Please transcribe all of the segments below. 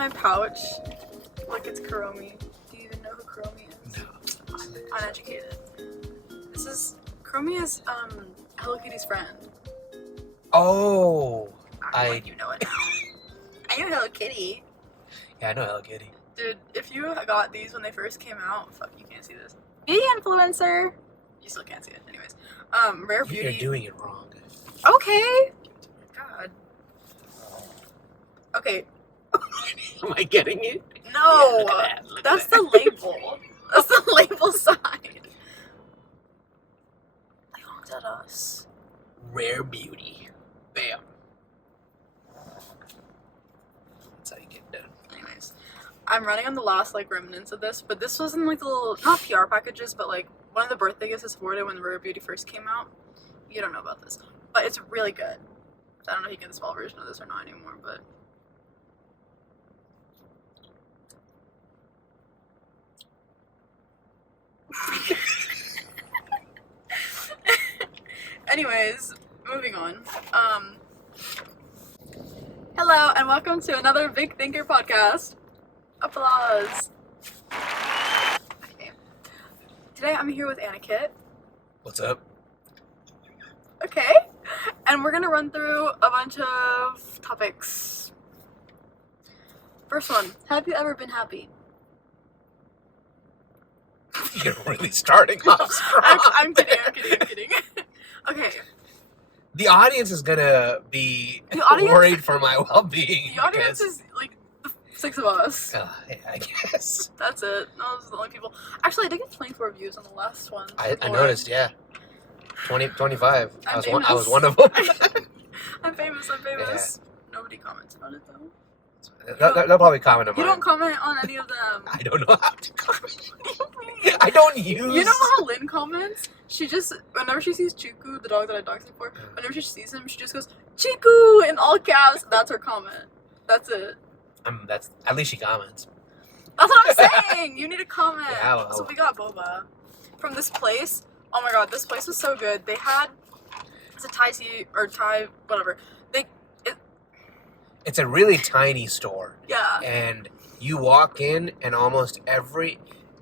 my pouch like it's Kuromi. Do you even know who Kuromi is? No. Uneducated. Kuromi is Hello Kitty's friend. Oh. Like you know it now. I know Hello Kitty. Yeah, I know Hello Kitty. Dude, if you got these when they first came out, fuck, you can't see this. Beauty influencer. You still can't see it, anyways. Rare Beauty. You're doing it wrong. Okay. God. Okay. Am I getting it? No, Yeah, look at that's that. the label. That's the label side. They honked at us. Rare Beauty. Bam. That's how you get done. Anyways, I'm running on the last like remnants of this, but this was in like the little not PR packages, but like one of the birthday gifts is Florida when Rare Beauty first came out. You don't know about this, but it's really good. I don't know if you get the small version of this or not anymore, but. Anyways, moving on. Hello and welcome to another Big Thinker podcast. Applause. Okay. Today I'm here with Aniket. What's up? Okay. And we're gonna run through a bunch of topics. First one, have you ever been happy? You're really starting off strong. I'm kidding. Okay. The audience is gonna be worried for my well-being. The audience is like the 6 of us. Yeah, I guess. That's it. Those are the only people. Actually, I did get 24 views on the last one. I noticed, yeah. 25. I was one of them. I'm famous. Yeah. Nobody comments about it though. They'll probably comment on mine. You don't comment on any of them. I don't know how to comment. I don't use. You know how Lynn comments? She just, whenever she sees Chiku, the dog that I dog sit for, whenever she sees him, she just goes, Chiku! In all caps. That's her comment. That's it. That's at least she comments. That's what I'm saying! You need to comment. Yeah, So we got boba from this place. Oh my god, this place was so good. They had, it's a Thai tea, or Thai, whatever. It's a really tiny store. Yeah. And you walk in and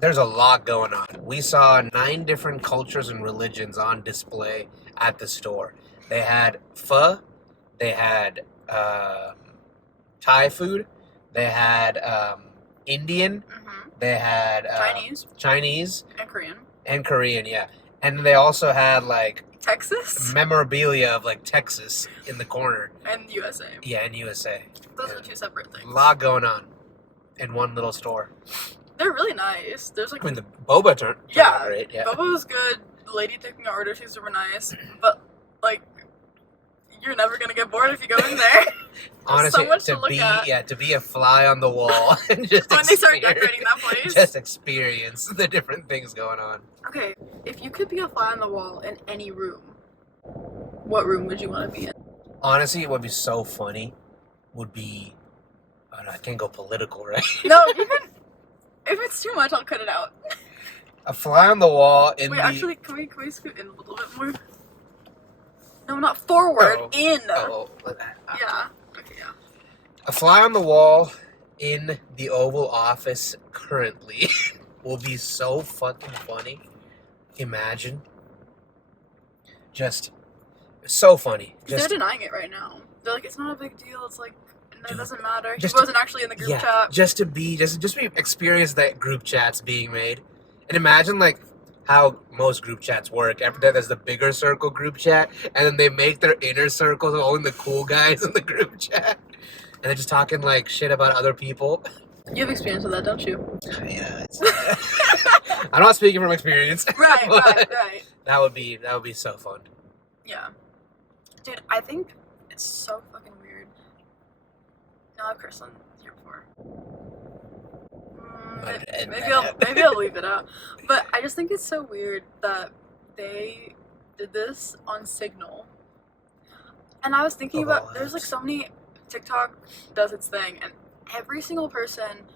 there's a lot going on. We saw 9 different cultures and religions on display at the store. They had pho, they had Thai food, they had Indian, they had Chinese, and Korean, yeah. And they also had like Texas? Memorabilia of like Texas in the corner. And USA. Yeah, in USA. Those are 2 separate things. A lot going on in one little store. They're really nice. There's like the boba turned out great. Yeah. Boba was good. The lady taking our order, she's super nice. But like, you're never gonna get bored if you go in there. Honestly, so much to look at. To be a fly on the wall and just when they start decorating that place. Just experience the different things going on. Okay, if you could be a fly on the wall in any room, what room would you want to be in? Honestly, what would be so funny would be, I can't go political, right? No, you can. If it's too much, I'll cut it out. A fly on the wall in actually, can we scoot in a little bit more? No, not forward, in. Oh, yeah. Okay, yeah. A fly on the wall in the Oval Office currently will be so fucking funny. Imagine. Just so funny. They're denying it right now. They're like, it's not a big deal. It's like, it doesn't matter. He Just wasn't actually in the group chat. Just experience that group chats being made. And imagine like how most group chats work. There's the bigger circle group chat, and then they make their inner circles of only the cool guys in the group chat. And they're just talking like shit about other people. You have experience with that, don't you? Yeah. I'm not speaking from experience. Right. That would be so fun. Yeah. Dude, I think it's so fucking weird. No, I've cursed on here before. Maybe I'll leave it out. But I just think it's so weird that they did this on Signal. And I was thinking about, there's like so many, TikTok does its thing, and every single person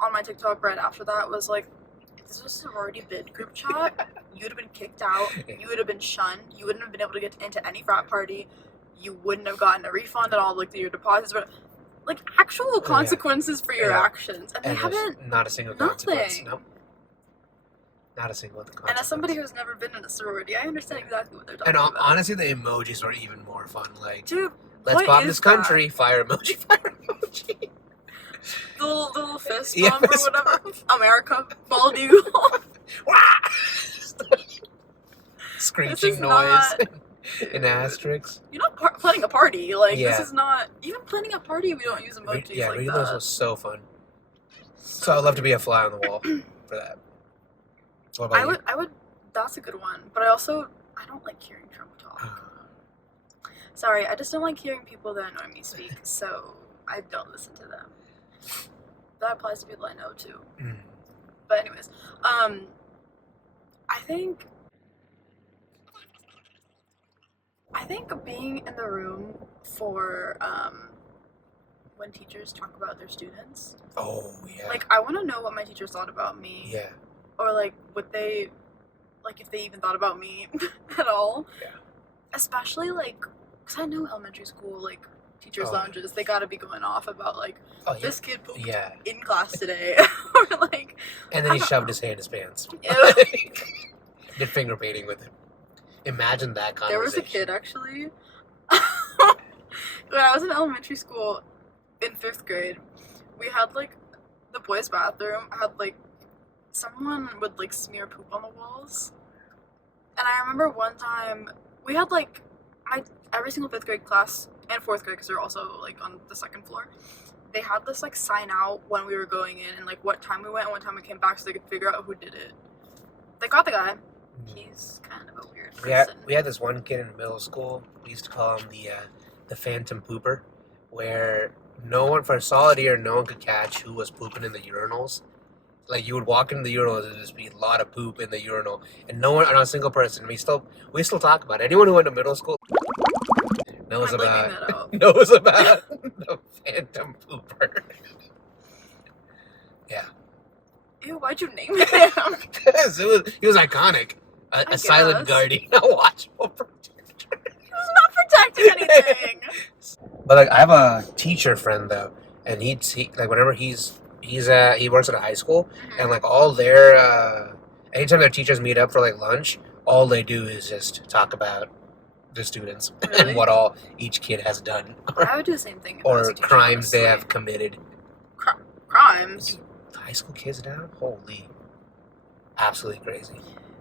on my TikTok right after that was like, if this was a sorority bid group chat, you would have been kicked out, you would have been shunned, you wouldn't have been able to get into any frat party, you wouldn't have gotten a refund on all like your deposits. But like actual consequences for your actions, and they haven't. Not a single consequence. Nope. Not a single consequence. And as somebody who's never been in a sorority, I understand exactly what they're talking about. And honestly, the emojis are even more fun. Like, dude, let's bomb this country. Fire emoji. Fire emoji. The little fist bump or whatever. America, bald eagle. Screeching noise. In asterisks. You're not planning a party. Like, this is not... Even planning a party, we don't use emojis like that. Reading those was so fun. So I'd love to be a fly on the wall for that. What about you? I would... That's a good one. But I don't like hearing Trump talk. Sorry, I just don't like hearing people that annoy me speak, so I don't listen to them. That applies to people I know, too. Mm. But anyways, I think being in the room for when teachers talk about their students. Oh, yeah. Like, I want to know what my teachers thought about me. Yeah. Or, like, if they even thought about me at all. Yeah. Especially, like, because I know elementary school, like, teachers' lounges, they gotta be going off about, like, this kid pooped in class today. Or, like... And then he shoved his hand in his pants. Did finger painting with him. Imagine that conversation. There was a kid, actually, when I was in elementary school in 5th grade, we had, like, the boys' bathroom had, like, someone would, like, smear poop on the walls. And I remember one time, we had, like, every single 5th grade class, and 4th grade, because they're also, like, on the 2nd floor, they had this, like, sign out when we were going in, and, like, what time we went and what time we came back, so they could figure out who did it. They got the guy. He's kind of a weird person. We had this one kid in middle school. We used to call him the Phantom Pooper, where no one, for a solid year, no one could catch who was pooping in the urinals. Like, you would walk into the urinal, and there'd just be a lot of poop in the urinal, and not a single person. We still talk about it. Anyone who went to middle school knows about the Phantom Pooper. Yeah. Ew, why'd you name him? Because he was iconic. A silent guardian, a watchful protector. He was not protecting anything. But, like, I have a teacher friend, though, and he like, whenever he works at a high school, and, like, all their anytime their teachers meet up for, like, lunch, all they do is just talk about the students and what all each kid has done. I would do the same thing. Or crimes they have committed. Crimes? High school kids now? Holy. Absolutely crazy.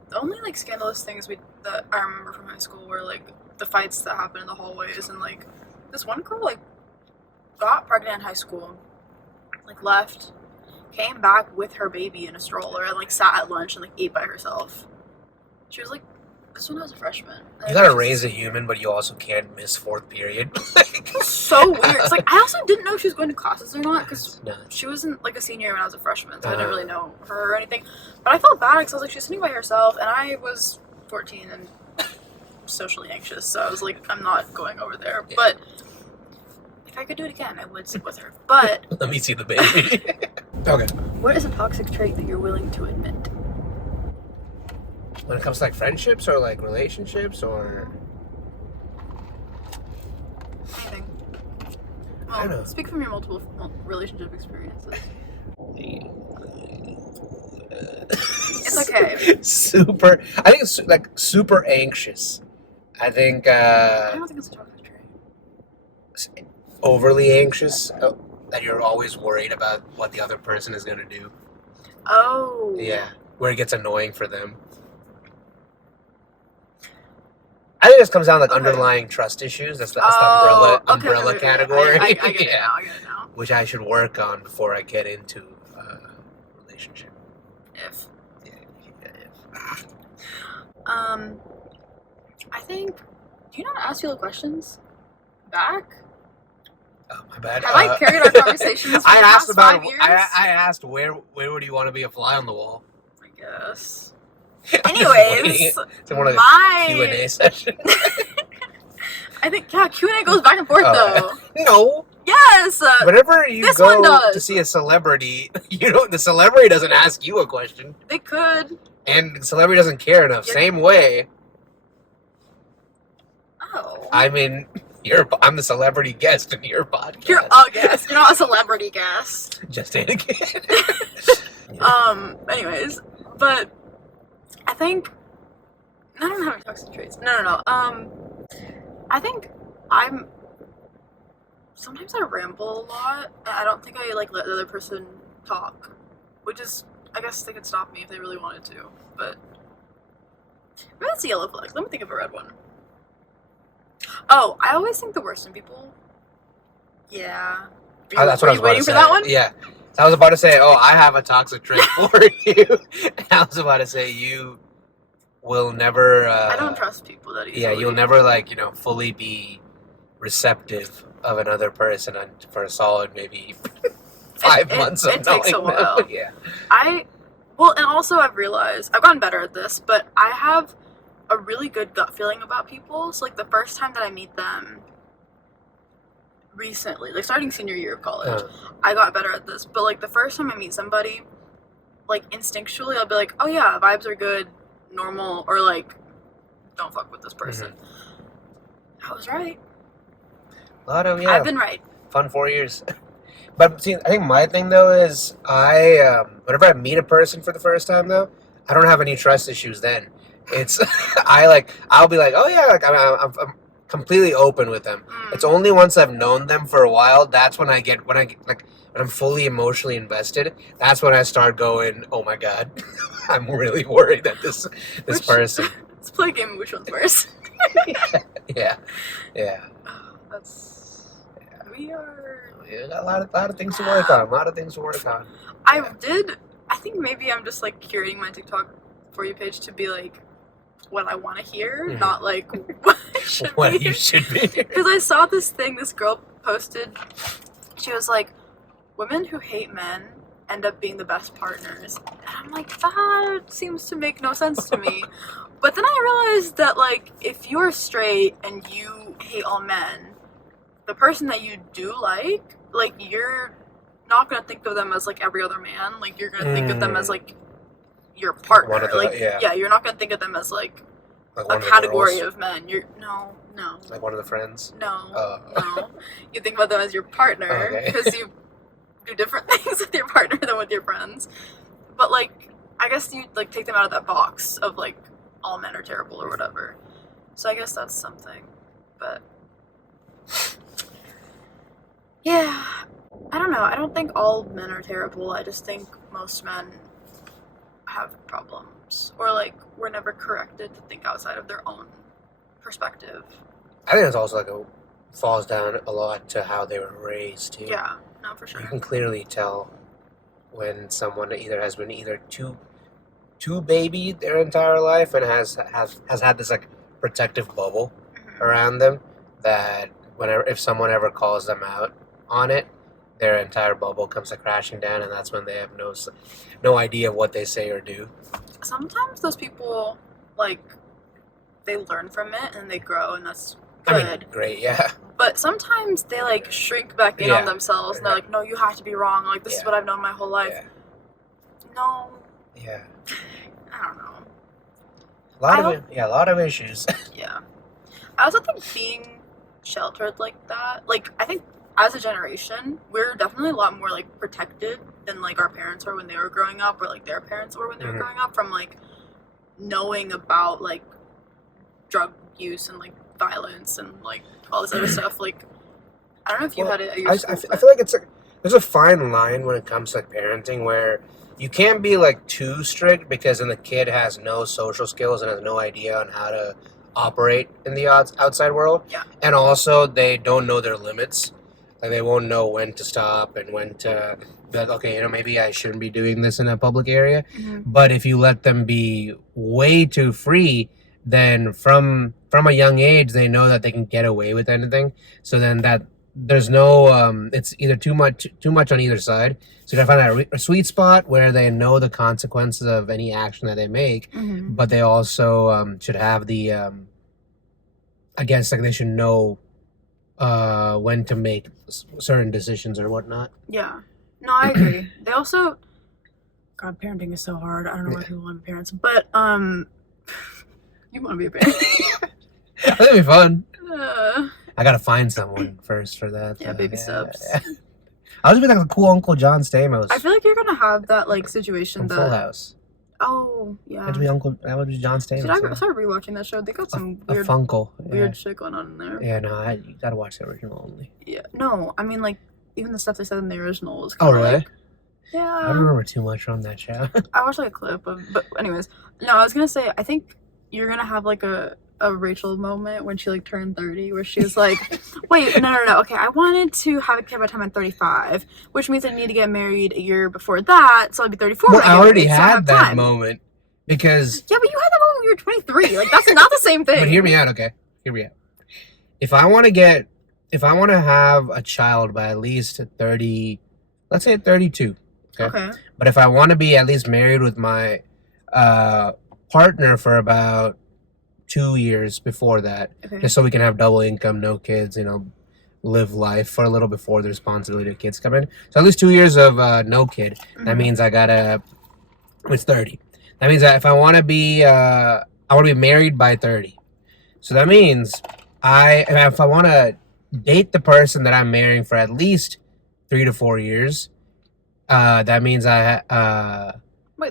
The only, like, scandalous things that I remember from high school were, like, the fights that happened in the hallways, and, like, this one girl, like, got pregnant in high school, like, left, came back with her baby in a stroller, and, like, sat at lunch and, like, ate by herself. She was, like, this one was a freshman. You gotta raise a human, but you also can't miss 4th period. So weird. It's like, I also didn't know she was going to classes or not, because she wasn't, like, a senior when I was a freshman, so I didn't really know her or anything. But I felt bad, because I was like, she's sitting by herself, and I was 14 and socially anxious, so I was like, I'm not going over there. Yeah. But if I could do it again, I would sit with her. But let me see the baby. Okay. What is a toxic trait that you're willing to admit? When it comes to, like, friendships or, like, relationships or anything. Well, I don't know. Speak from your multiple relationship experiences. It's okay. I think it's, like, super anxious. I think I don't think it's a toxic trait. Overly anxious, that you're always worried about what the other person is gonna do. Oh. Yeah, where it gets annoying for them. I think this comes down to, like, underlying trust issues. That's the umbrella category. I get it now. I get it now. Which I should work on before I get into a relationship. If. Yeah, if. I think. Do you not ask people questions back? Oh, my bad. Have I carried our conversations for the past 5 years? I asked where would you want to be a fly on the wall? I guess. Anyways, it's one of the Q&A sessions. I think Q&A goes back and forth though. No. Yes. Whenever you go to see a celebrity, the celebrity doesn't ask you a question. They could. And the celebrity doesn't care enough. Same way. Oh. I mean, I'm the celebrity guest in your podcast. You're a guest. You're not a celebrity guest. Just Aniket. Anyways, but I think I don't have any toxic traits. No. I think sometimes I ramble a lot, and I don't think I like let the other person talk, which is, I guess they could stop me if they really wanted to, but maybe that's a yellow flag. Let me think of a red one. Oh, I always think the worst in people. Yeah. That's what I was about waiting to for say. that one? Yeah. I was about to say, I have a toxic trait for you. I was about to say, you will never... I don't trust people that easily. Yeah, you'll never, fully be receptive of another person for a solid maybe 5 months of knowing takes a them. while. Yeah. And also I've realized, I've gotten better at this, but I have a really good gut feeling about people. So, the first time that I meet them recently, starting senior year of college, I got better at this. But, the first time I meet somebody, instinctually, I'll be like, oh yeah, vibes are good, normal, or, don't fuck with this person. Mm-hmm. I was right. I've been right. Fun 4 years. But see, I think my thing though is whenever I meet a person for the first time though, I don't have any trust issues then. It's I'll be like, oh yeah, I'm completely open with them. It's only once I've known them for a while, that's when when I'm fully emotionally invested, that's when I start going, oh my god, I'm really worried that this person. Let's play a game of which one's worse. Yeah. We got a lot of things to work on. I think maybe I'm just curating my TikTok For You page to be what I want to hear, not what you should be. Because I saw this thing this girl posted. She was like, women who hate men end up being the best partners. And I'm like, that seems to make no sense to me. But then I realized that if you're straight and you hate all men, the person that you do you're not gonna think of them as every other man. You're gonna think of them as your partner. You're not gonna think of them as a category of men. No. One of the friends. No. You think about them as your partner because you do different things with your partner than with your friends. But I guess you take them out of that box of all men are terrible or whatever. So I guess that's something. But yeah, I don't know. I don't think all men are terrible. I just think most men have problems, or were never corrected to think outside of their own perspective. I think it's also falls down a lot to how they were raised too. Yeah, no, for sure. You can clearly tell when someone has been either too babied their entire life and has had this protective bubble around them, that if someone ever calls them out on it, their entire bubble comes crashing down, and that's when they have no idea what they say or do. Sometimes those people they learn from it and they grow, and that's good. I mean, great, yeah. But sometimes they shrink back in on themselves, and they're like, no, you have to be wrong. This is what I've known my whole life. Yeah. No. Yeah. I don't know. A lot of issues. Yeah. I also think being sheltered like that, I think as a generation, we're definitely a lot more protected than our parents were when they were growing up, or their parents were when they were growing up, from knowing about drug use and violence and all this other stuff. I don't know if you had it at your school. I feel it's there's a fine line when it comes to parenting, where you can't be too strict, because then the kid has no social skills and has no idea on how to operate in the outside world. Yeah. And also they don't know their limits. They won't know when to stop and when to maybe I shouldn't be doing this in a public area. Mm-hmm. But if you let them be way too free, then from a young age they know that they can get away with anything. So then that there's no it's either too much on either side. So you gotta find a sweet spot where they know the consequences of any action that they make, but they also should have the I guess they should know when to make certain decisions or whatnot. Yeah. No, I agree. They also, God, parenting is so hard. I don't know why people want to be parents, but you want to be a parent. I think it'd be fun. I gotta find someone first for that. Yeah, baby steps. I was gonna be like a cool Uncle John Stamos. I feel like you're gonna have that like situation from Full House. Oh yeah. That would be John Stamos. Dude, I started rewatching that show. They got some weird weird shit going on in there. Yeah, no, you gotta watch the original only. Yeah, no, I mean like even the stuff they said in the original was kind of really? Like, yeah. I don't remember too much from that show. I watched like a clip of, but anyways, no, I was gonna say I think you're gonna have like a Rachel moment when she like turned 30 where she was like, wait, no, okay, I wanted to have a kid by the time I'm 35, which means I need to get married a year before that, so I'll be 34. Well, I already had that moment because yeah, but you had that moment when you were 23. Like that's not the same thing. But hear me out, okay? Hear me out. If I want to have a child by at least 30, let's say 32, okay? But if I want to be at least married with my partner for about 2 years before that, just so we can have double income, no kids, live life for a little before the responsibility of kids come in. So at least 2 years of no kid. That means it's 30. That means that if I want to be, I want to be married by 30. So that means if I want to date the person that I'm marrying for at least 3 to 4 years, that means wait,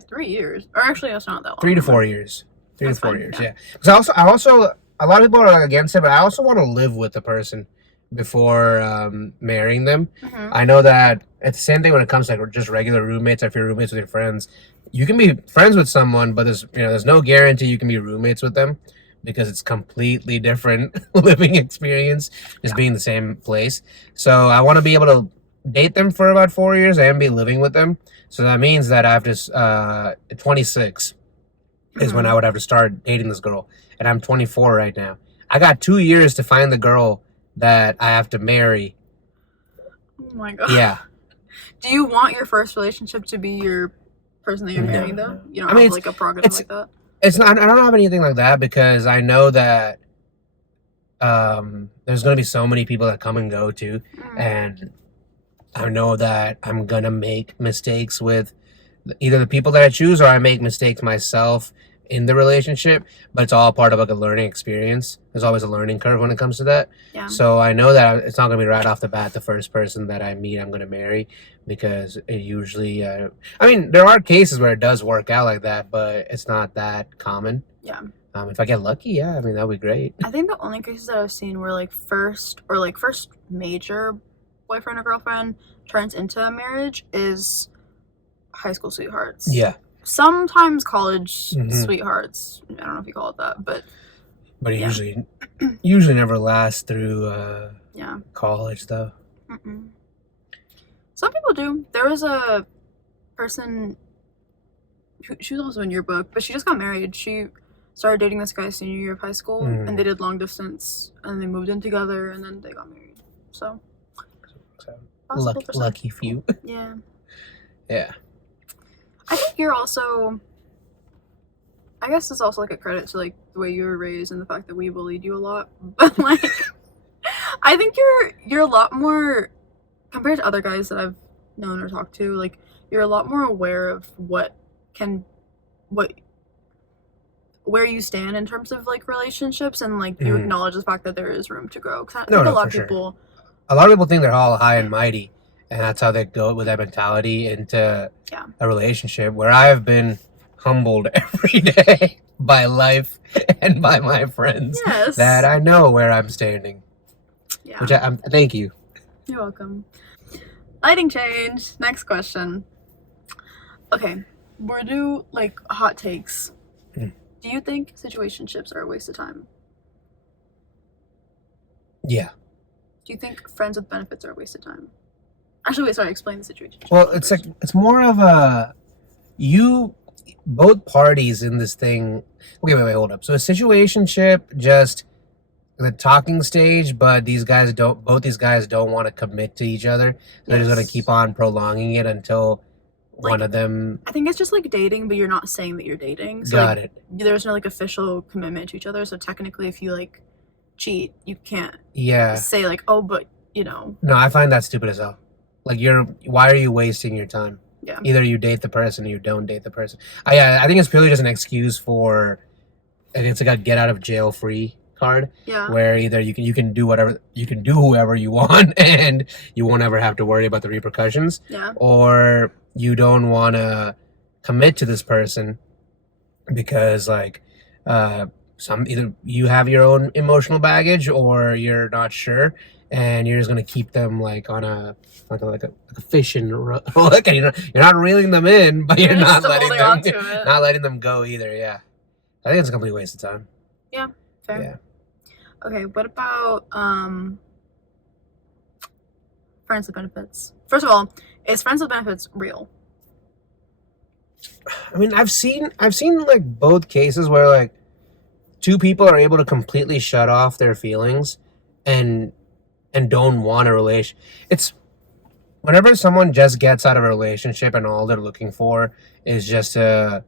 3 years? Or actually, that's not that long. 3 to 4 years. 3 to 4 years, yeah. Because I also, a lot of people are against it, but I also want to live with the person before marrying them. I know that it's the same thing when it comes to like just regular roommates. If you're roommates with your friends, you can be friends with someone, but there's no guarantee you can be roommates with them because it's completely different living experience, just being in the same place. So I want to be able to date them for about 4 years and be living with them. So that means that I have to 26 is when I would have to start dating this girl, and I'm 24 right now. I got 2 years to find the girl that I have to marry. Oh my god. Yeah. Do you want your first relationship to be your person that you're marrying though? You don't have like a prerogative like that? It's not. I don't have anything like that because I know that there's going to be so many people that come and go too, and I know that I'm gonna make mistakes with either the people that I choose or I make mistakes myself in the relationship, but it's all part of like a learning experience. There's always a learning curve when it comes to that. Yeah. So I know that it's not gonna be right off the bat the first person that I meet I'm gonna marry, because it usually I mean there are cases where it does work out like that, but it's not that common. Yeah. If I get lucky, yeah, I mean that would be great. I think the only cases that I've seen where like first major boyfriend or girlfriend turns into a marriage is high school sweethearts. Yeah. Sometimes college sweethearts. I don't know if you call it that, but it usually never lasts through college though. Some people do. There was a person she was also in your book, but she just got married. She started dating this guy senior year of high school, and they did long distance, and they moved in together, and then they got married. So lucky few. Yeah. Yeah. I think you're also, I guess it's also like a credit to like the way you were raised and the fact that we bullied you a lot. But like, I think you're a lot more, compared to other guys that I've known or talked to, like you're a lot more aware of where you stand in terms of like relationships, and like you acknowledge the fact that there is room to grow. Cause I think a lot of people think they're all high and mighty, and that's how they go with that mentality into a relationship, where I have been humbled every day by life and by my friends that I know where I'm standing. Yeah. Which I thank you. You're welcome. Lighting change. Next question. Okay, we're due like hot takes. Do you think situationships are a waste of time? Yeah. Do you think friends with benefits are a waste of time? Actually, wait, sorry, explain the situation. Well, it's more of both parties in this thing. Okay, wait, hold up. So a situationship, just the talking stage, but both these guys don't want to commit to each other. So they're just going to keep on prolonging it until one of them. I think it's just like dating, but you're not saying that you're dating. So Got it. There's no like official commitment to each other. So technically, if you like cheat, you can't say like, oh, but No, I find that stupid as hell. Like why are you wasting your time? Yeah. Either you date the person or you don't date the person. I think it's purely just an excuse for, and it's like a get out of jail free card, Yeah. where either you can do whoever you want, and you won't ever have to worry about the repercussions, Yeah. or you don't want to commit to this person because like either you have your own emotional baggage or you're not sure, and you're just gonna keep them like on a fishing hook, and you're not reeling them in, but you're not letting them go either. Yeah, I think it's a complete waste of time. Yeah, fair. Yeah. Okay, what about friends with benefits? First of all, is friends with benefits real? I mean, I've seen like both cases where like two people are able to completely shut off their feelings and don't want a relation. It's whenever someone just gets out of a relationship and all they're looking for is just to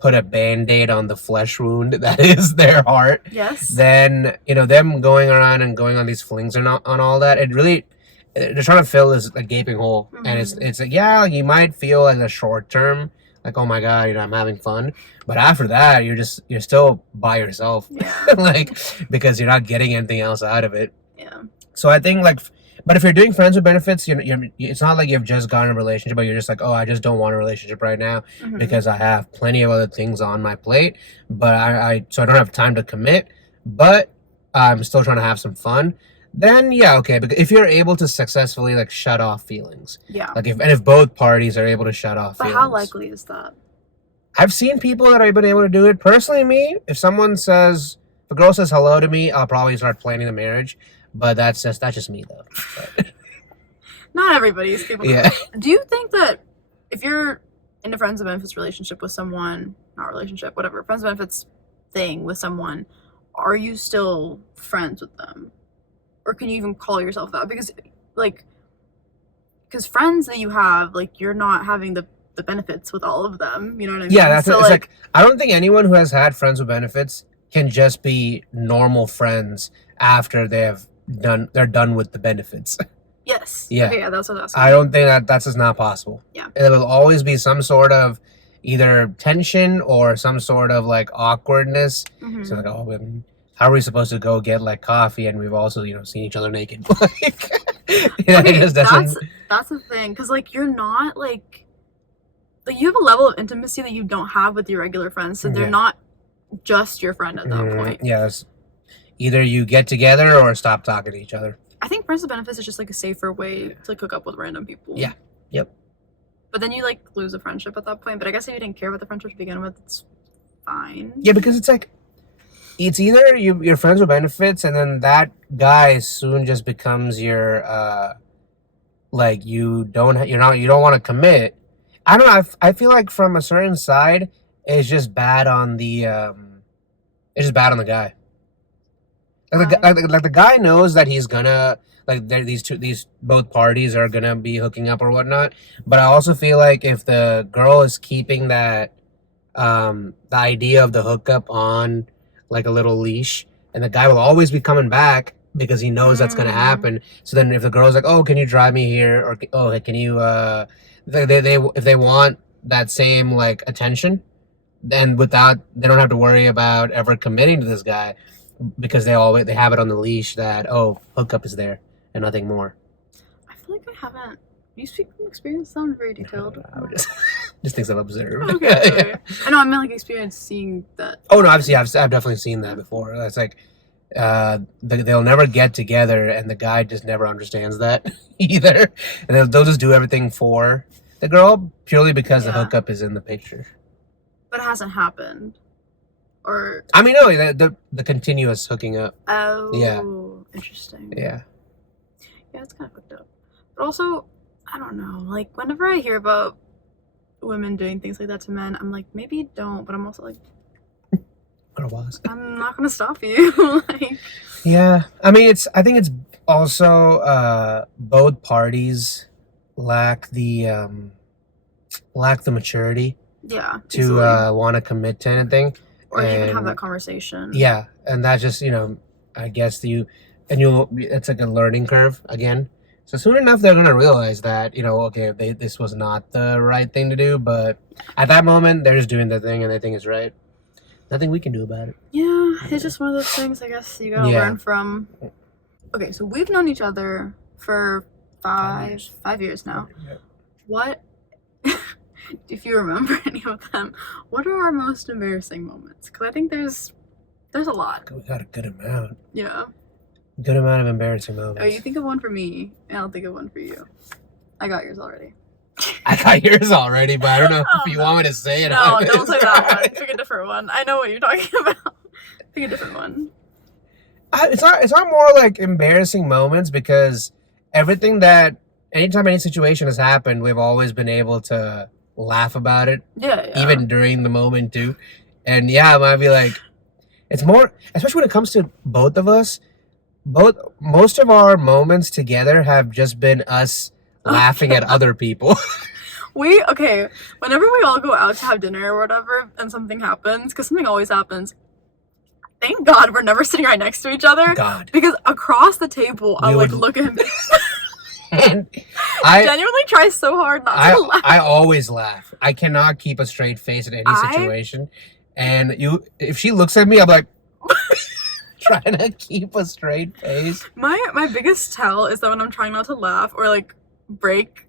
put a band-aid on the flesh wound that is their heart. Yes. Then, them going around and going on these flings and on all that, they're trying to fill this a gaping hole. Mm-hmm. And it's like, yeah, you might feel like a short term, like, oh my God, I'm having fun. But after that, you're still by yourself. Yeah. Like, because you're not getting anything else out of it. Yeah. So I think but if you're doing friends with benefits, it's not like you've just gotten a relationship, but you're just like, oh, I just don't want a relationship right now because I have plenty of other things on my plate, but so I don't have time to commit, but I'm still trying to have some fun. Then yeah, okay. Because if you're able to successfully like shut off feelings, yeah. Like if both parties are able to shut off feelings. But how likely is that? I've seen people that have been able to do it. Personally, me, if a girl says hello to me, I'll probably start planning the marriage. But that's just me though. Not everybody is capable. Yeah. Do you think that if you're in a friends with benefits relationship with someone, not relationship, whatever, friends with benefits thing with someone, are you still friends with them? Or can you even call yourself that? Because friends that you have, like, you're not having the benefits with all of them. You know what I mean? Yeah, it's like I don't think anyone who has had friends with benefits can just be normal friends after they're done with the benefits. Yes. Yeah. Okay, yeah, that's what I was saying. I don't think that's just not possible. Yeah. It will always be some sort of either tension or some sort of like awkwardness. Mm-hmm. So like, how are we supposed to go get like coffee and we've also seen each other naked? Okay, that's the thing, because like you're not like you have a level of intimacy that you don't have with your regular friends, so they're not just your friend at that point. Yeah, either you get together or stop talking to each other. I think friends with benefits is just like a safer way to like hook up with random people. Yeah. Yep. But then you like lose a friendship at that point. But I guess if you didn't care about the friendship to begin with, it's fine. Yeah, because it's like it's either you're friends with benefits, and then that guy soon just becomes your like you don't want to commit. I don't know. I feel like from a certain side, it's just bad on the guy. Like the guy knows that he's gonna these both parties are gonna be hooking up or whatnot. But I also feel like if the girl is keeping that the idea of the hookup on like a little leash, and the guy will always be coming back because he knows that's gonna happen. So then if the girl's like, oh, can you drive me here, or oh, can you if they want that same like attention, then they don't have to worry about ever committing to this guy, because they have it on the leash that hookup is there and nothing more. I feel like I haven't. You speak from experience. Sound very detailed. I would just things I've observed. Okay. Yeah. I know. I mean, like experience seeing that. Oh no, I've definitely seen that before. That's like they'll never get together, and the guy just never understands that either, and they'll just do everything for the girl purely because the hookup is in the picture. But it hasn't happened. Or I mean, no, the continuous hooking up. Oh, yeah, interesting. Yeah, it's kind of fucked up. But also, I don't know. Like whenever I hear about women doing things like that to men, I'm like, maybe don't. But I'm also like, girl boss. I'm not gonna stop you. Like, yeah, I mean, I think it's also both parties lack the maturity. Yeah. To want to commit to anything. Or even have that conversation. Yeah, and that's just I guess it's like a learning curve again. So soon enough they're gonna realize that okay, this was not the right thing to do, but at that moment they're just doing the thing and they think it's right. Nothing we can do about it. Yeah, it's just one of those things, I guess, you gotta learn from. Okay, so we've known each other for five years now. Yep. What, if you remember any of them, what are our most embarrassing moments? Because I think there's a lot. We got a good amount. Yeah. Good amount of embarrassing moments. Oh, you think of one for me, and I'll think of one for you. I got yours already. I got yours already, but I don't know if you want me to say it. No, don't say that one. Pick a different one. I know what you're talking about. Pick a different one. It's not more like embarrassing moments, because anytime any situation has happened, we've always been able to laugh about it. Yeah. Even during the moment too. And yeah, it might be like, it's more, especially when it comes to both of us, most of our moments together have just been us laughing at other people. Whenever we all go out to have dinner or whatever and something happens, because something always happens, thank God we're never sitting right next to each other. God. Because across the table, I look at him. And I genuinely try so hard not to laugh. I always laugh. I cannot keep a straight face in any situation. And if she looks at me, I'm like trying to keep a straight face. My biggest tell is that when I'm trying not to laugh or like break,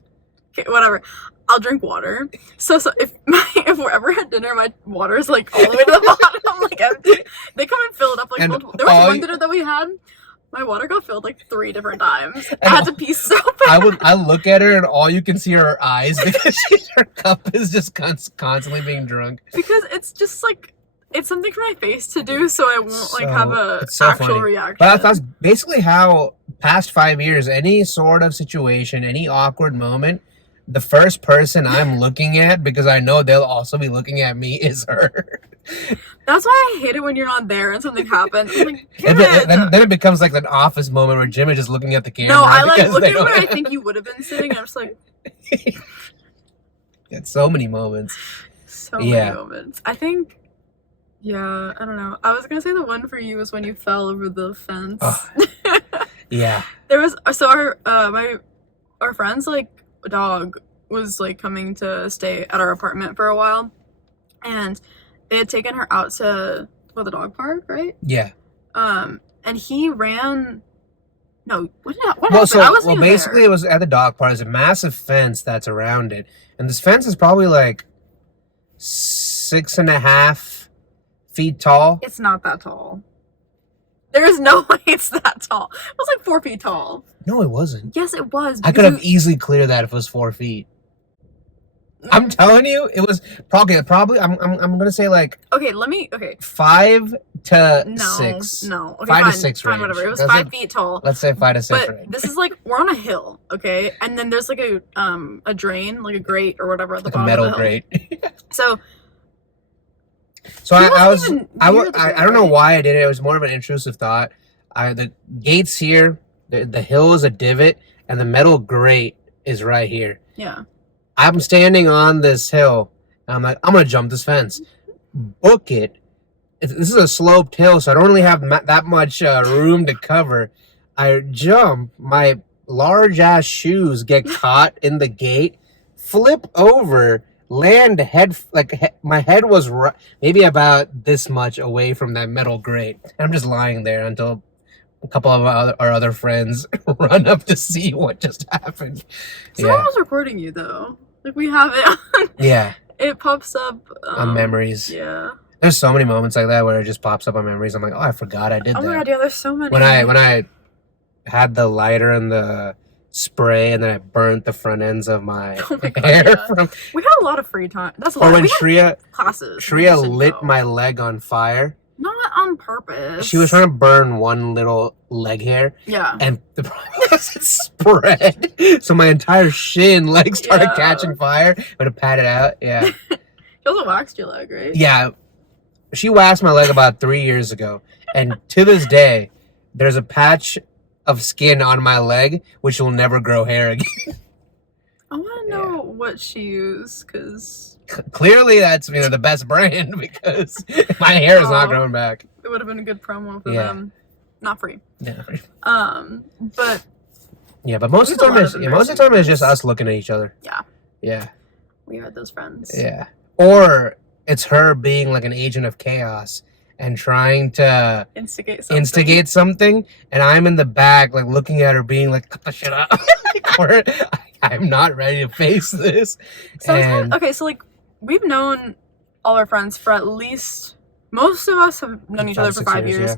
whatever, I'll drink water. So if we're ever at dinner, my water is like all the way to the bottom, like empty. They come and fill it up like there was one dinner that we had. My water got filled like 3 different times. I had to pee so bad. I look at her and all you can see are her eyes because her cup is just constantly being drunk. Because it's just like, it's something for my face to do, so I won't like have a actual reaction. But that's basically how past 5 years, any sort of situation, any awkward moment, the first person I'm looking at, because I know they'll also be looking at me, is her. That's why I hate it when you're not there and something happens. I'm like, then it becomes like an office moment where Jim is just looking at the camera. No, I like look at where I think you would have been sitting, and I'm just like... Got so many moments. So many moments. I think... Yeah, I don't know. I was gonna say the one for you was when you fell over the fence. Oh, yeah. There was... So our friend's like dog was like coming to stay at our apartment for a while, and they had taken her out to the dog park, right? Yeah. And he ran. No, what happened? I wasn't even basically there. It was at the dog park. There's a massive fence that's around it, and this fence is probably like 6.5 feet tall. It's not that tall. There is no way it's that tall. It was like 4 feet tall. No, it wasn't. Yes, it was. I could have easily cleared that if it was 4 feet. I'm telling you, it was probably. I'm gonna say like. Okay, let me. Okay. 5 to 6. No. Okay, 5 fine, to 6 fine, range. whatever. It was 5 feet tall. Let's say 5 to 6 but range. This is like we're on a hill, okay, and then there's like a drain, like a grate or whatever at the bottom. A metal of the grate. So I don't know why I did it. It was more of an intrusive thought. The gate's here. The hill is a divot, and the metal grate is right here. Yeah. I'm standing on this hill, and I'm like, I'm gonna jump this fence. Book it. This is a sloped hill, so I don't really have that much room to cover. I jump. My large ass shoes get caught in the gate, flip over, land my head was maybe about this much away from that metal grate. I'm just lying there until a couple of our other friends run up to see what just happened. Someone was recording you though. Like we have it on. Yeah. It pops up on memories. Yeah. There's so many moments like that where it just pops up on memories. I'm like, oh, I forgot I did that. Oh my god, yeah, there's so many. When I had the lighter and the spray, and then I burnt the front ends of my hair. Yeah. We had a lot of free time. That's a lot. Or when Shreya lit know. my leg on fire. Not on purpose. She was trying to burn one little leg hair. Yeah. And the problem was it spread. So my entire shin started catching fire. But to pat it out, yeah. She also waxed your leg, right? Yeah. She waxed my leg about 3 years ago. And to this day, there's a patch of skin on my leg which will never grow hair again. I want to know what she used, because... Clearly that's the best brand, because my hair is not growing back. It would have been a good promo for them. Not free. Yeah. But... Yeah, but most of the time it's just us looking at each other. Yeah. Yeah. We had those friends. Yeah. Or it's her being like an agent of chaos and trying to instigate something, and I'm in the back like looking at her being like, cut the shit up. I'm not ready to face this. Sometimes, okay, so like we've known all our friends for at least, most of us have known each other for 5 years.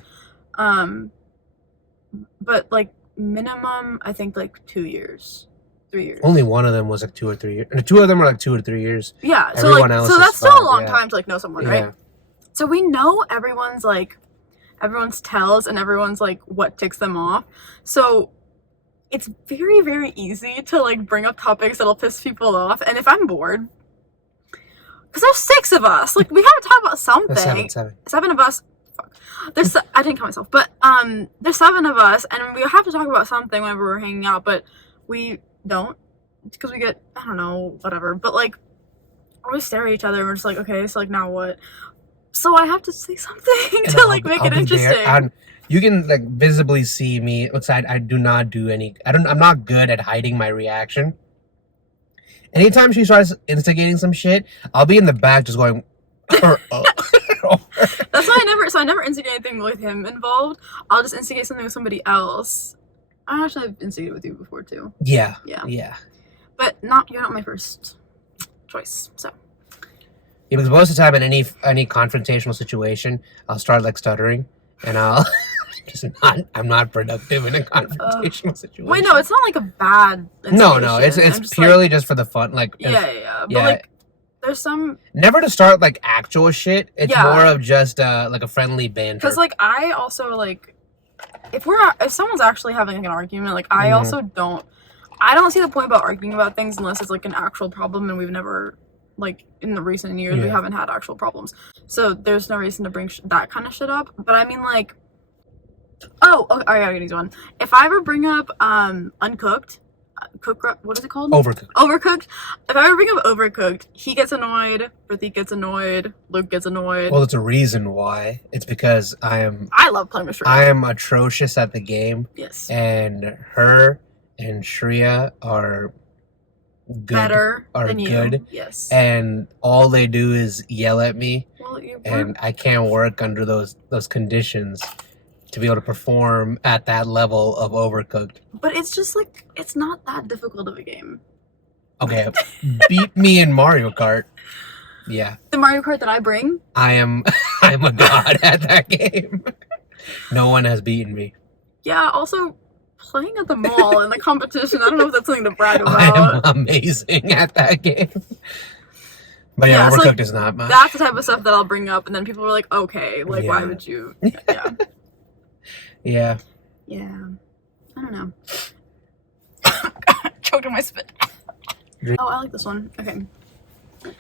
But like minimum, I think like 2 years, 3 years. Only one of them was like 2 or 3 years. And 2 of them were like 2 or 3 years. Yeah, so Everyone like else so is that's still 5, a long time to like know someone, right? So we know everyone's tells and everyone's like what ticks them off. So it's very, very easy to like bring up topics that'll piss people off. And if I'm bored, because there's 6 of us, like we have to talk about something. Seven of us. Fuck. I didn't count myself, but there's 7 of us, and we have to talk about something whenever we're hanging out. But we don't, because we get, I don't know, whatever. But like we always stare at each other and we're just like, okay, so like now what? So I have to say something to like make it interesting. You can like visibly see me. I do not do any. I'm not good at hiding my reaction. Anytime she starts instigating some shit, I'll be in the back just going. That's why I never instigate anything with him involved. I'll just instigate something with somebody else. I actually have instigated with you before too. Yeah. But you're not my first choice. So. Yeah, because most of the time in any confrontational situation, I'll start like stuttering, and I'll I'm not productive in a confrontational situation. Wait, no, it's not like a bad. No, it's purely just for the fun, like. Yeah. But like, there's some. Never to start like actual shit. It's more of just like a friendly banter. Because like I also like, if someone's actually having like an argument, like I also don't. I don't see the point about arguing about things unless it's like an actual problem, and we've never. Like in the recent years, we haven't had actual problems, so there's no reason to bring that kind of shit up. But I mean, like, I got an easy one. If I ever bring up uncooked, what is it called? Overcooked. If I ever bring up Overcooked, he gets annoyed. Pratik gets annoyed. Luke gets annoyed. Well, there's a reason why. It's because I love playing with Shreya. I am atrocious at the game. Yes. And her and Shreya are. Better than you. Good. Yes. And all they do is yell at me. Well, and I can't work under those conditions to be able to perform at that level of Overcooked. But it's just like it's not that difficult of a game. Okay, beat me in Mario Kart. Yeah. The Mario Kart that I bring? I'm a god at that game. No one has beaten me. Yeah, also playing at the mall in the competition, I don't know if that's something to brag about. I'm amazing at that game. But yeah, Overcooked like, is not much. That's the type of stuff that I'll bring up, and then people are like, okay, like, why would you? Yeah. I don't know. Choked on my spit. Oh, I like this one. Okay.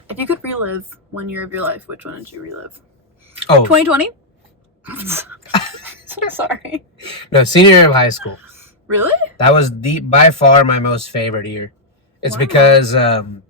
If you could relive 1 year of your life, which one would you relive? Oh. 2020? Sorry. No, senior year of high school. Really? That was by far my most favorite year. It's because... wait,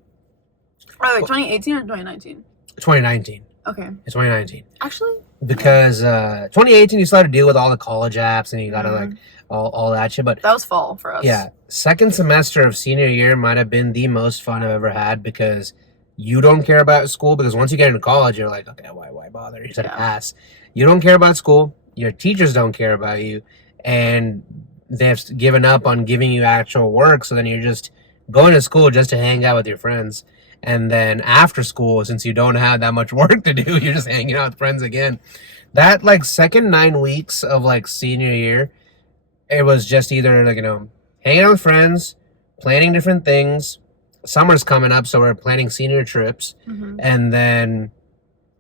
2018 or 2019? 2019. Okay. It's 2019. Actually? Because 2018 you still had to deal with all the college apps and you gotta like all that shit. But that was fall for us. Yeah. Second semester of senior year might have been the most fun I've ever had because you don't care about school because once you get into college you're like, okay, why bother? You just have to pass. You don't care about school. Your teachers don't care about you. And they've given up on giving you actual work, so then you're just going to school just to hang out with your friends. And then after school, since you don't have that much work to do, you're just hanging out with friends again. That like second 9 weeks of like senior year, it was just either like, hanging out with friends, planning different things. Summer's coming up, so we're planning senior trips. And then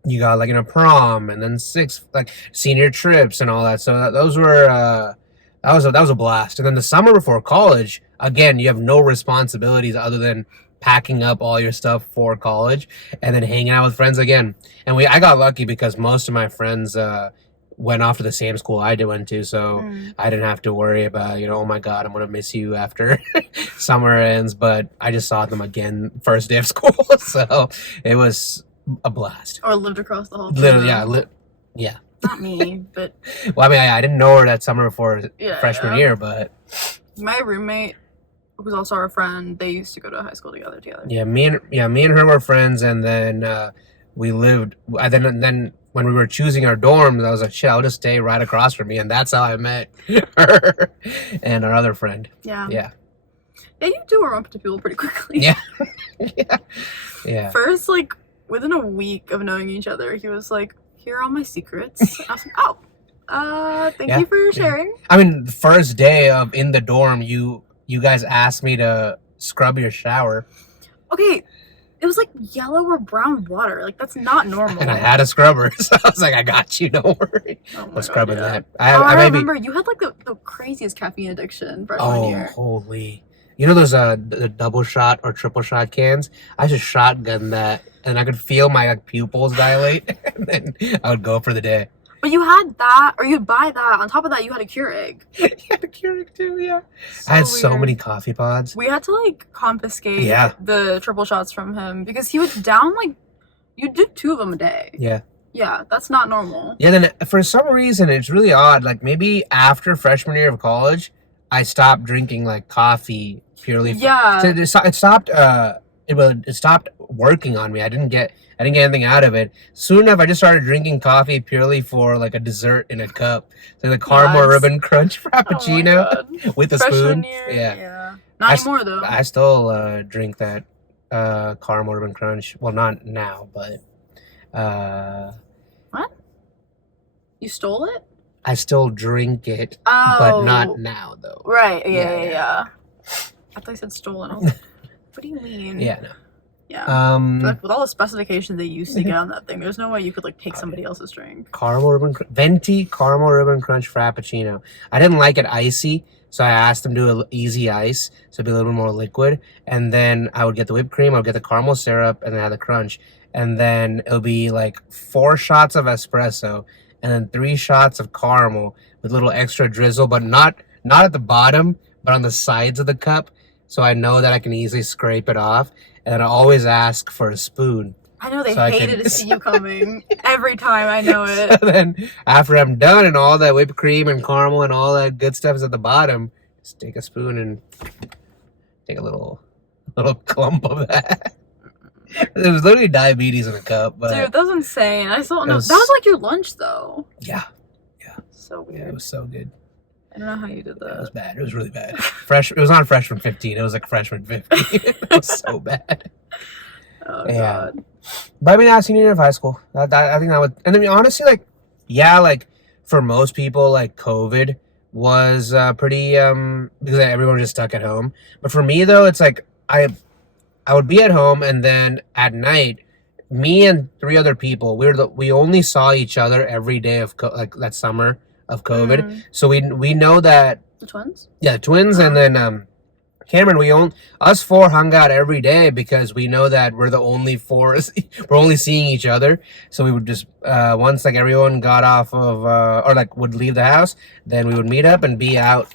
you got like, prom and then senior trips and all that. So those were, that was a blast. And then the summer before college, again, you have no responsibilities other than packing up all your stuff for college and then hanging out with friends again. And I got lucky because most of my friends went off to the same school I went to, so I didn't have to worry about, oh my God, I'm going to miss you after summer ends. But I just saw them again first day of school, so it was a blast. Or lived across the whole thing. Literally, yeah. Not me, but... Well, I mean, I didn't know her that summer before freshman year, but... My roommate, who's also our friend, they used to go to high school together. Yeah, me and her were friends, and then we lived. And then when we were choosing our dorms, I was like, shit, I'll just stay right across from me, and that's how I met her and our other friend. Yeah. Yeah. Yeah, you do warm up to people pretty quickly. Yeah. Yeah. Yeah. First, like, within a week of knowing each other, he was like, here are all my secrets. I was like, oh, thank you for sharing. I mean, the first day of in the dorm, you guys asked me to scrub your shower. Okay, it was like yellow or brown water. Like, that's not normal. And I had a scrubber, so I was like, I got you, don't worry. Oh I was scrubbing that. I remember you had like the craziest caffeine addiction freshman year. Holy. You know those the double shot or triple shot cans? I just shotgun that, and I could feel my pupils dilate, and then I would go for the day. But you had that, or you'd buy that. On top of that, you had a Keurig. You had a Keurig too, yeah. So I had so weird. many coffee pods. We had to like confiscate the triple shots from him because he would down like, you'd do 2 of them a day. Yeah. Yeah, that's not normal. Yeah, then for some reason, it's really odd. Like maybe after freshman year of college, I stopped drinking like coffee purely. It stopped. It stopped working on me. I didn't get anything out of it. Soon enough, I just started drinking coffee purely for like a dessert in a cup. So the caramel ribbon crunch frappuccino with a spoon. Year, yeah. Not anymore though. I still drink that caramel ribbon crunch. Well, not now, but what? You stole it? I still drink it, but not now though. Right? Yeah. I thought you said stolen. I was like, what do you mean? Yeah, no. Yeah. Like with all the specifications they used to get on that thing, there's no way you could like take somebody else's drink. Venti caramel ribbon crunch frappuccino. I didn't like it icy, so I asked them to do an easy ice, so it'd be a little bit more liquid. And then I would get the whipped cream, I would get the caramel syrup, and then I had the crunch. And then it'll be like 4 shots of espresso, and then 3 shots of caramel with a little extra drizzle, but not at the bottom, but on the sides of the cup. So I know that I can easily scrape it off. And I always ask for a spoon. I know they hated to see you coming every time. I know it. So then after I'm done and all that whipped cream and caramel and all that good stuff is at the bottom, just take a spoon and take a little clump of that. It was literally diabetes in a cup. But dude, that's insane. I still know. That was like your lunch though. Yeah. So weird. Yeah, it was so good. I don't know how you did that. It was bad. It was really bad. It was not freshman 15. It was like freshman 50. It was so bad. Oh, God. But I mean, I was senior year of high school. I think that would... And I mean, honestly, like, for most people, like, COVID was pretty... because everyone was just stuck at home. But for me, though, it's like, I would be at home, and then at night, me and 3 other people, we only saw each other every day of, that summer of COVID. So we know that the twins? Yeah, the twins, and then Cameron, us 4 hung out every day because we know that we're the only 4 we're only seeing each other. So we would just once like everyone got off of or like would leave the house, then we would meet up and be out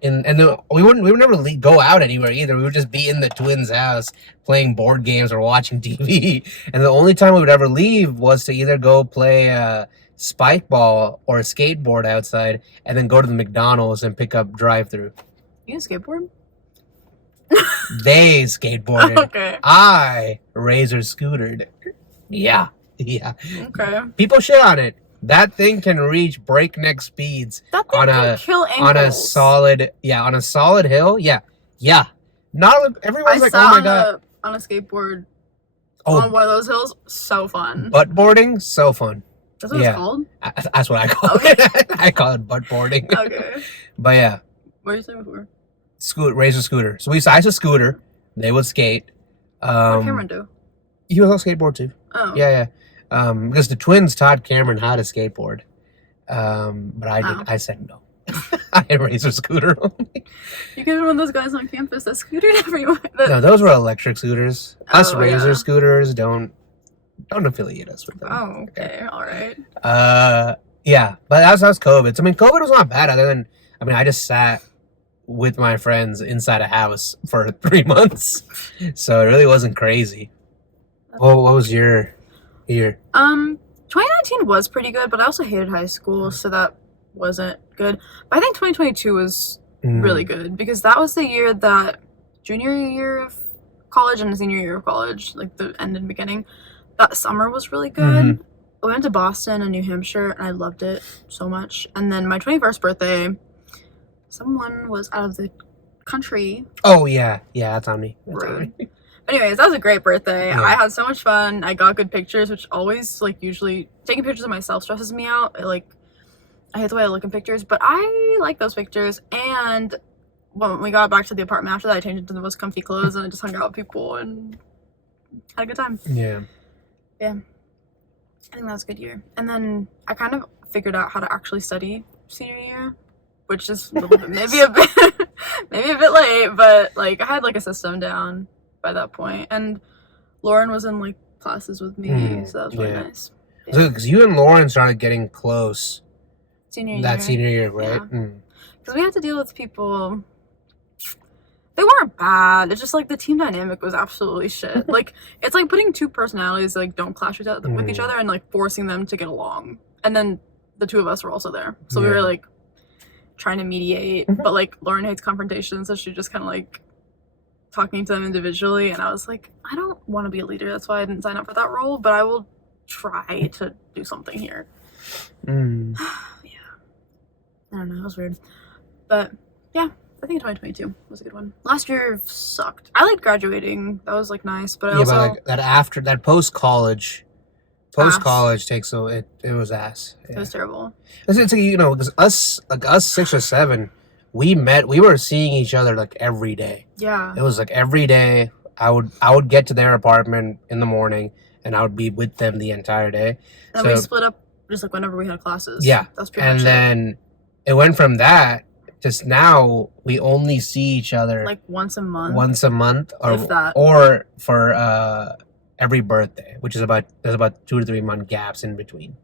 in, and then we would never go out anywhere either. We would just be in the twins' house playing board games or watching TV. And the only time we would ever leave was to either go play spike ball or a skateboard outside, and then go to the McDonald's and pick up drive-through. You skateboard? They skateboarded. Okay. I razor scootered. Yeah. Okay. People shit on it. That thing can reach breakneck speeds. That thing can kill ankles. On a solid hill. Yeah. Not everyone's like, oh my God. On a skateboard on one of those hills, so fun. Butt boarding, so fun. That's what it's called? That's what I call it. I call it butt boarding. Okay. But yeah. What were you saying before? Razor scooter. So I used to scooter. They would skate. What did Cameron do? He was on skateboard too. Oh. Yeah. Because the twins taught Cameron how to skateboard. But I said no. I had razor scooter only. You could be one of those guys on campus that scootered everywhere. No, those were electric scooters. Us razor scooters don't affiliate us with them. Oh, okay. All right. Yeah, but that was COVID. So, I mean, COVID was not bad other than, I just sat with my friends inside a house for 3 months. So it really wasn't crazy. What was your year? 2019 was pretty good, but I also hated high school, so that wasn't good. But I think 2022 was really good because that was the year that junior year of college and senior year of college, like the end and beginning, that summer was really good. We went to Boston and New Hampshire, and I loved it so much. And then my 21st birthday, someone was out of the country. Oh, yeah. Yeah, that's on me. That's on me. Anyways, that was a great birthday. Yeah. I had so much fun. I got good pictures, which always, like, usually taking pictures of myself stresses me out. I hate the way I look in pictures, but I like those pictures. And when we got back to the apartment after that, I changed into the most comfy clothes and I just hung out with people and had a good time. Yeah. Yeah. I think that was a good year. And then I kind of figured out how to actually study senior year, which is a little bit, maybe a bit late, but like I had like a system down by that point. And Lauren was in like classes with me, so that was really nice. Yeah. So, because you and Lauren started getting close senior year, right? Because we had to deal with people. They weren't bad. It's just like the team dynamic was absolutely shit. Like it's like putting two personalities that, like don't clash with each other and like forcing them to get along. And then the two of us were also there, so we were like trying to mediate. But like Lauren hates confrontation, so she just kind of like talking to them individually. And I was like, I don't want to be a leader. That's why I didn't sign up for that role. But I will try to do something here. Yeah, I don't know. It was weird, but yeah. I think 2022 was a good one. Last year sucked. I liked graduating. That was like nice, but I also but like that post college takes it was ass. Yeah. It was terrible. It's like, you know, because us 6 or 7, we were seeing each other like every day. Yeah. It was like every day. I would get to their apartment in the morning and I would be with them the entire day. And we split up just like whenever we had classes. Yeah. That's pretty much it. And then it went from that. Just now, we only see each other like once a month, or for every birthday, which is there's about 2 to 3 month gaps in between.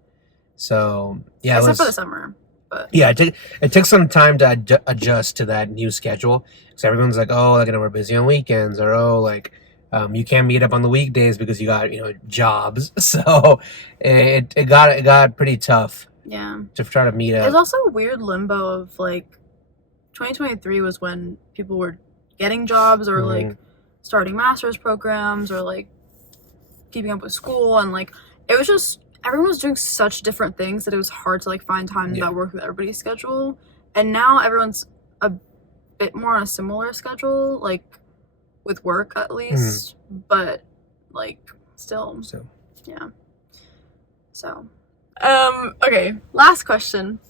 So yeah, except for the summer. But yeah, it took some time to adjust to that new schedule because everyone's like, oh, like, you know, we're busy on weekends, or oh, like you can't meet up on the weekdays because you got, you know, jobs. So it got pretty tough. Yeah, to try to meet up. There's also a weird limbo of like. 2023 was when people were getting jobs or like starting master's programs or like keeping up with school, and like it was just everyone was doing such different things that it was hard to like find time that worked with everybody's schedule. And now everyone's a bit more on a similar schedule, like with work at least, but like still yeah. So okay, last question.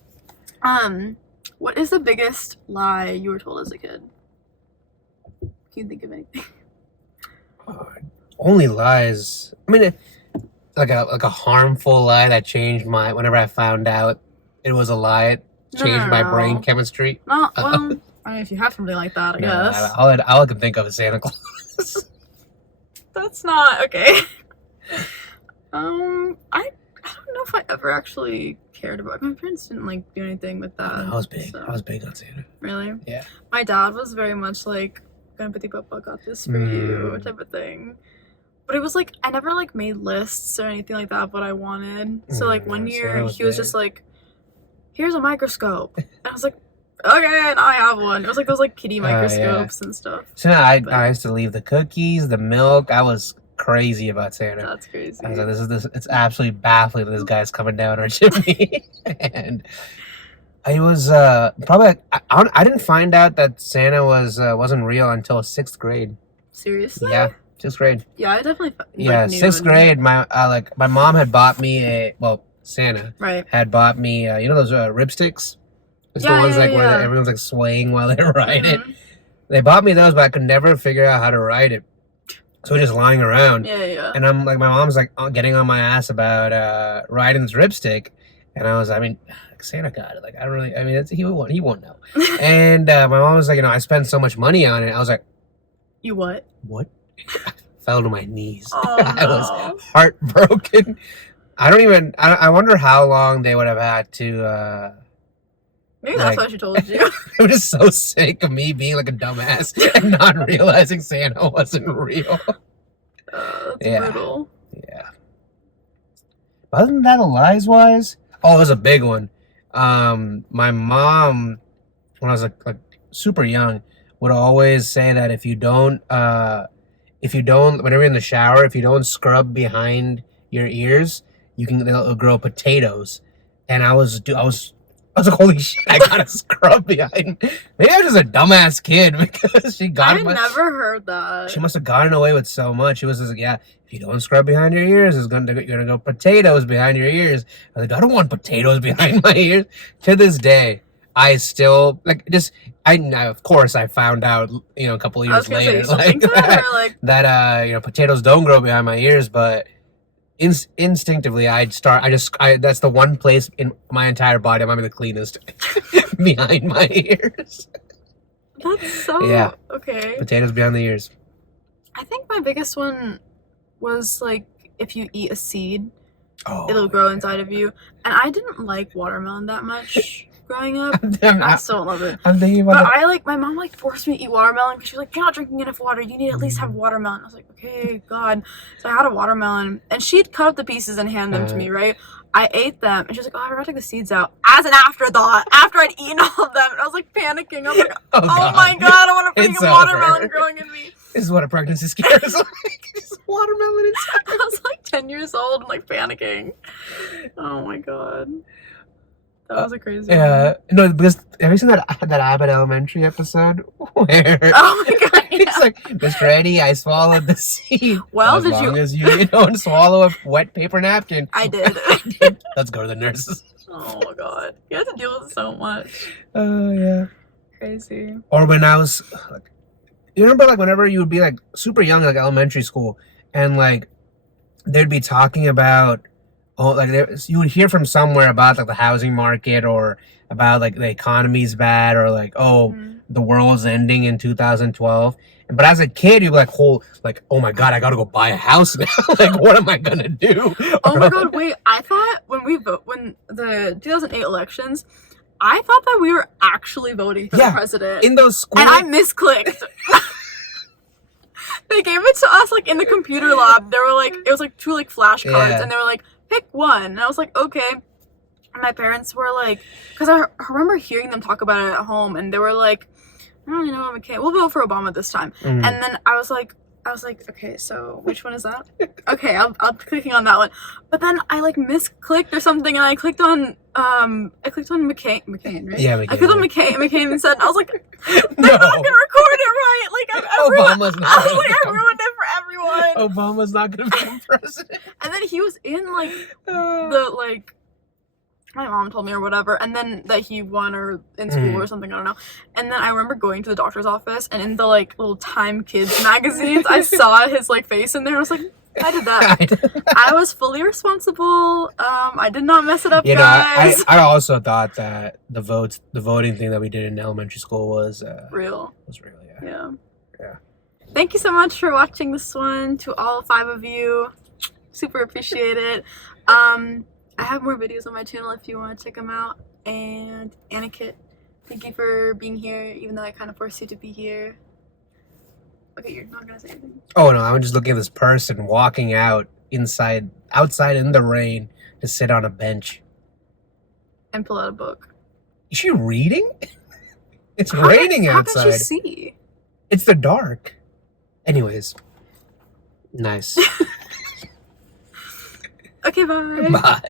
What is the biggest lie you were told as a kid? Can you think of anything? Only lies. I mean, like a harmful lie that changed whenever I found out it was a lie, it changed my brain chemistry. No, well, I mean, if you have something like that, I guess. All I can think of is Santa Claus. That's not okay. I don't know if I ever actually cared about. My parents didn't like do anything with that. I was big. So. I was big on Santa. Really? Yeah. My dad was very much like, "Ganpati Bappa got this for you," type of thing. But it was like I never like made lists or anything like that of what I wanted. So like one year he was just like, "Here's a microscope," and I was like, "Okay," and I have one. It was like those like kitty microscopes and stuff. So I used to leave the cookies, the milk. I was crazy about Santa. That's crazy. I was like, it's absolutely baffling that this guy's coming down our chimney. And I was probably I didn't find out that Santa wasn't real until 6th grade. Seriously? Yeah, 6th grade. Yeah, I definitely knew 6th grade. My mom had bought me Santa had bought me you know those ripsticks. It's the ones where everyone's like swaying while they ride it. They bought me those, but I could never figure out how to ride it. So we're just lying around. Yeah. And I'm like, my mom's like getting on my ass about riding this ripstick. And I mean, Santa got it. Like, I don't really, I mean, he won't know. And my mom was like, you know, I spent so much money on it. I was like, you what? What? I fell to my knees. Oh, I was heartbroken. I wonder how long they would have had to, maybe that's why she told you. I was just so sick of me being like a dumbass and not realizing Santa wasn't real. That's brutal. Yeah. But other than that, lies-wise, oh, it was a big one. My mom, when I was like super young, would always say that if you don't, whenever you're in the shower, if you don't scrub behind your ears, they'll grow potatoes. And I was like, holy shit! I got a scrub behind. Maybe I was just a dumbass kid because she got. I never heard that. She must have gotten away with so much. She was just like, yeah, if you don't scrub behind your ears, you're gonna go potatoes behind your ears. I was like, I don't want potatoes behind my ears. To this day, I still of course I found out, a couple of years later, that potatoes don't grow behind my ears, but instinctively that's the one place in my entire body I'm the cleanest behind my ears. That's so okay. Potatoes behind the ears. I think my biggest one was like if you eat a seed, it'll grow inside of you. And I didn't like watermelon that much growing up. I still don't love it. I'm thinking about my mom forced me to eat watermelon because she was like, you're not drinking enough water. You need to at least have watermelon. I was like, okay, God. So I had a watermelon and she'd cut up the pieces and hand them to me, right? I ate them and she was like, oh, I forgot to take the seeds out as an afterthought after I'd eaten all of them. And I was like panicking. I was like, oh my God, I want a freaking watermelon growing in me. This is what a pregnancy scare is like. This watermelon inside. I was like 10 years old and panicking. Oh my God. That was a crazy one. No, because have you seen that Abbott Elementary episode where oh my God, he's like, Mr. Eddie, I swallowed the seed. Well, as long as you don't swallow a wet paper napkin. I did. Let's go to the nurses. Oh my God, you have to deal with so much. Oh yeah, crazy. Or when I was, you remember whenever you would be super young, elementary school, and they'd be talking about. You would hear from somewhere about the housing market or about the economy's bad or the world's ending in 2012. But as a kid, you'd be oh my God, I gotta go buy a house now. What am I gonna do? Oh my God, wait! I thought when the 2008 elections, I thought that we were actually voting for the president in those schools, and I misclicked. They gave it to us in the computer lab. They were it was 2 flashcards, and they were pick one. And I was like, okay. And my parents were because I remember hearing them talk about it at home, and they were like, I don't really know, McCain. We'll vote for Obama this time. And then I was like, okay, so which one is that? Okay, I'll clicking on that one. But then I misclicked or something, and I clicked on McCain, right? Yeah, McCain. I clicked on McCain and said, I was like, they're not gonna record it right. Obama's not. I was I ruined it for everyone. Obama's not gonna become president. And then he was in my mom told me or whatever, and then that he won or in school or something, I don't know. And then I remember going to the doctor's office, and in the little Time Kids magazines, I saw his face in there. I was like, I did that. I was fully responsible. I did not mess it up, guys. I also thought that the voting thing that we did in elementary school was real. Was real, yeah. Yeah. Thank you so much for watching this one. To all 5 of you, super appreciate it. I have more videos on my channel if you want to check them out. And Aniket, thank you for being here, even though I kind of forced you to be here. Okay, you're not gonna say anything. Oh no, I'm just looking at this person walking outside in the rain to sit on a bench And pull out a book. Is she reading? It's raining outside. How can she see? It's the dark. Anyways. Nice. Okay, bye. Bye.